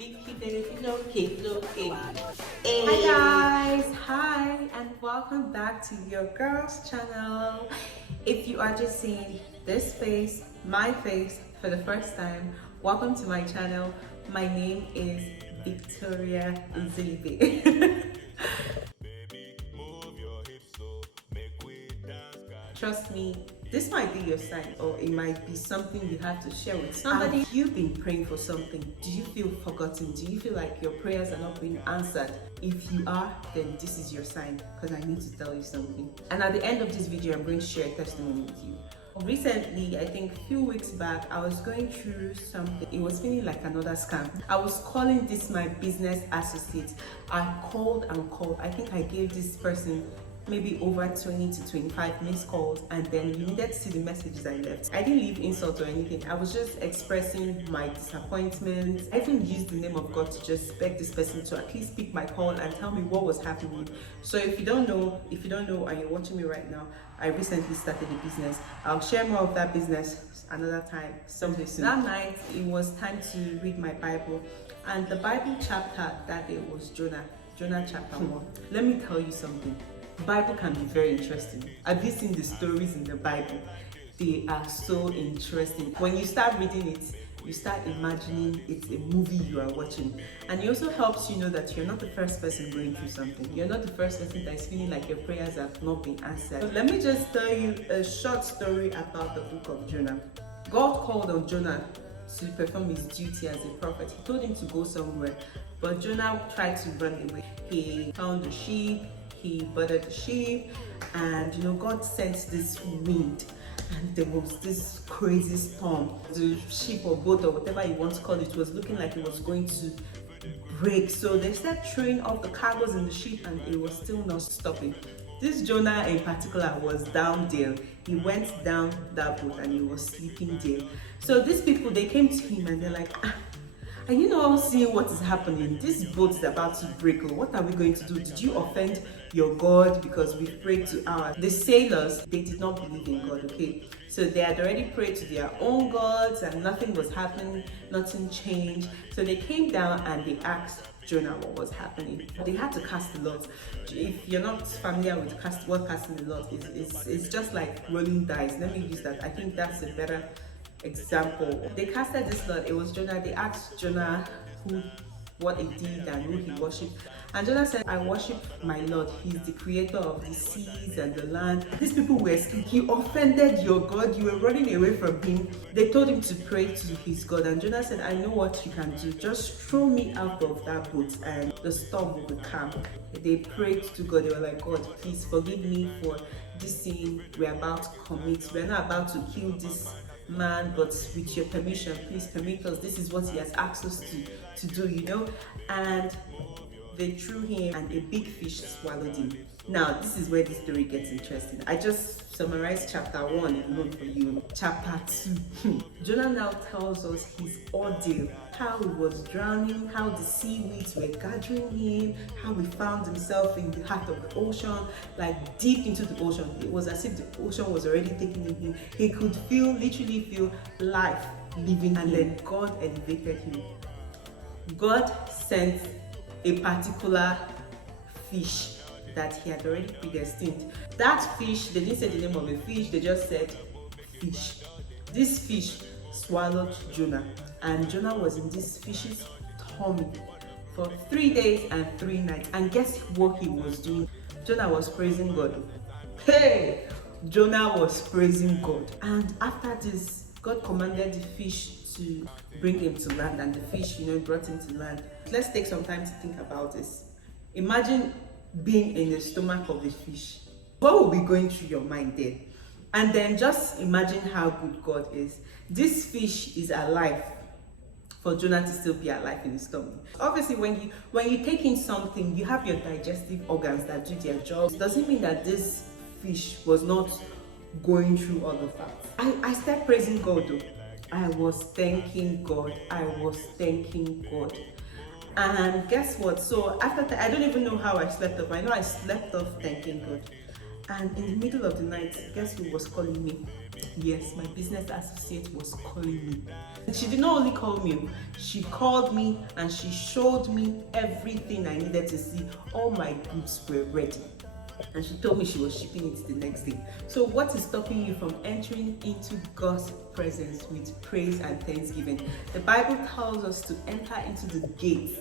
Hi guys, hi and welcome back to your girls channel. If you are just seeing this face, my face for the first time, welcome to my channel. My name is Victoria Zilibe. Trust me, this might be your sign, or it might be something you have to share with somebody. Have you been praying for something? Do you feel forgotten? Do you feel like your prayers are not being answered? If you are, then this is your sign, because I need to tell you something. And at the end of this video, I'm going to share a testimony with you. Recently, I think a few weeks back, I was going through something. It was feeling like another scam. I was calling this my business associate. I called and called. I think I gave this person maybe over 20 to 25 missed calls, and then you needed to see the messages I left. I didn't leave insult or anything. I was just expressing my disappointment. I even used the name of God to just beg this person to at least pick my call and tell me what was happening. So if you don't know and you're watching me right now, I recently started a business. I'll share more of that business another time, someday soon. That night, it was time to read my Bible, and the Bible chapter that day was Jonah chapter 1. Let me tell you something. Bible can be very interesting. Have you seen the stories in the Bible? They are so interesting. When you start reading it, you start imagining it's a movie you are watching. And it also helps you know that you're not the first person going through something. You're not the first person that is feeling like your prayers have not been answered. So let me just tell you a short story about the book of Jonah. God called on Jonah to perform his duty as a prophet. He told him to go somewhere, but Jonah tried to run away. He found a sheep. He boarded the ship, and God sent this wind, and there was this crazy storm. The ship or boat or whatever you want to call it was looking like it was going to break. So they started throwing off the cargoes in the ship, and it was still not stopping. This Jonah in particular was down there. He went down that boat and he was sleeping there. So these people, they came to him and they're like, are you not seeing what is happening? This boat is about to break. What are we going to do? Did you offend your God because we prayed to ours? The sailors, they did not believe in God, okay? So they had already prayed to their own gods and nothing was happening, nothing changed. So they came down and they asked Jonah what was happening. They had to cast a lot. If you're not familiar with what casting a lot is, it's just like rolling dice. Let me use that. I think that's a better example. They casted this lot. It was Jonah. They asked Jonah what he did and who he worshipped, and Jonah said, I worship my Lord. He's the creator of the seas and the land. These people were scared. You offended your God. You were running away from him. They told him to pray to his God, and Jonah said, I know what you can do. Just throw me out of that boat and the storm will be calm. They prayed to God. They were like, God, please forgive me for this sin we're about to commit. We're not about to kill this man, but with your permission, please permit us. This is what he has asked us to do, and they threw him and a big fish swallowed him. Now this is where the story gets interesting. I just summarized chapter 1 alone for you. Chapter 2, Jonah now tells us his ordeal, how he was drowning, how the seaweeds were gathering him, how he found himself in the heart of the ocean, like deep into the ocean. It was as if the ocean was already taking him. He could literally feel life leaving, and then God elevated him. God sent a particular fish that he had already predestined. That fish, they didn't say the name of the fish, they just said fish. This fish swallowed Jonah, and Jonah was in this fish's tummy for 3 days and 3 nights. And guess what he was doing? Jonah was praising God. Hey! Jonah was praising God. And after this, God commanded the fish to bring him to land, and the fish, brought him to land. Let's take some time to think about this. Imagine being in the stomach of the fish. What will be going through your mind there? And then just imagine how good God is. This fish is alive for Jonah to still be alive in his stomach. Obviously, when you take in something, you have your digestive organs that do their job. It doesn't mean that this fish was not going through all of that. I started praising God though. I was thanking God. And guess what? So after that, I don't even know how I slept off. I know I slept off thanking God. And in the middle of the night, guess who was calling me? Yes, my business associate was calling me. And she did not only call me, she called me and she showed me everything I needed to see. All my goods were ready. And she told me she was shipping it the next day. So what is stopping you from entering into God's presence with praise and thanksgiving? The Bible tells us to enter into the gates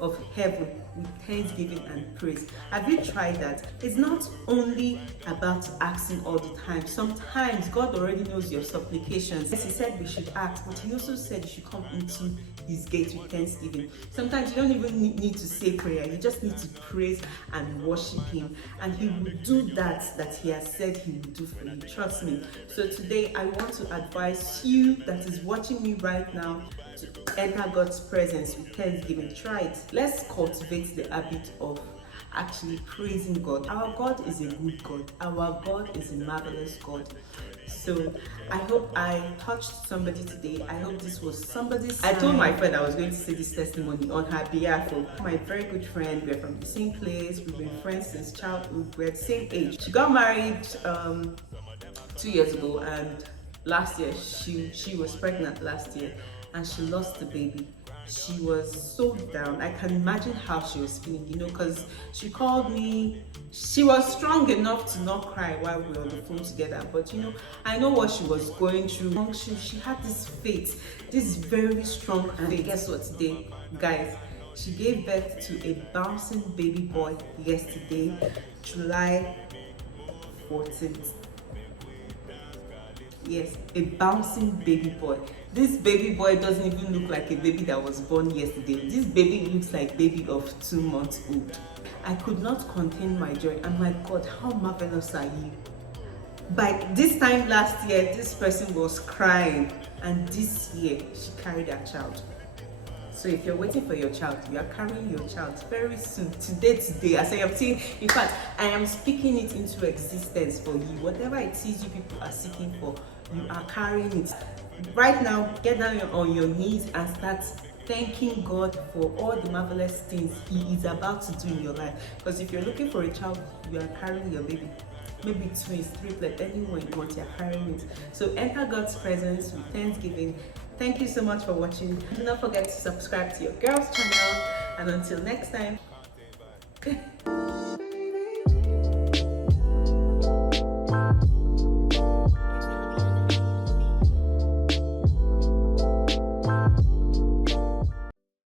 of heaven with thanksgiving and praise. Have you tried that? It's not only about asking all the time. Sometimes God already knows your supplications. Yes, he said we should ask, but he also said you should come into his gates with thanksgiving. Sometimes you don't even need to say prayer. You just need to praise and worship him, and he will do that he has said he will do for you. Trust me. So today I want to advise you that is watching me right now to enter God's presence with thanksgiving. Try it. Let's cultivate the habit of actually praising God. Our God is a good God. Our God is a marvelous God. So I hope I touched somebody today. I hope this was somebody's sign. I told my friend I was going to say this testimony on her behalf. Of my very good friend. We're from the same place. We've been friends since childhood. We're the same age. She got married 2 years ago, and last year she was pregnant last year, and she lost the baby. She was so down. I can imagine how she was feeling, because she called me. She was strong enough to not cry while we were on the phone together, but I know what she was going through. She had this faith, this very strong faith. And guess what today, guys? She gave birth to a bouncing baby boy yesterday, July 14th. Yes, a bouncing baby boy. This baby boy doesn't even look like a baby that was born yesterday. This baby looks like a baby of 2 months old. I could not contain my joy. I'm like, God, how marvelous are you? By this time last year, this person was crying, and this year she carried her child. So if you're waiting for your child, you are carrying your child very soon. Today, as I am saying, in fact, I am speaking it into existence for you. Whatever it is you people are seeking for, you are carrying it. Right now, get down on your knees and start thanking God for all the marvelous things he is about to do in your life. Because if you're looking for a child, you are carrying your baby. Maybe twins, triplets, anyone you want, you're carrying it. So enter God's presence with thanksgiving. Thank you so much for watching. Do not forget to subscribe to your girl's channel, and until next time.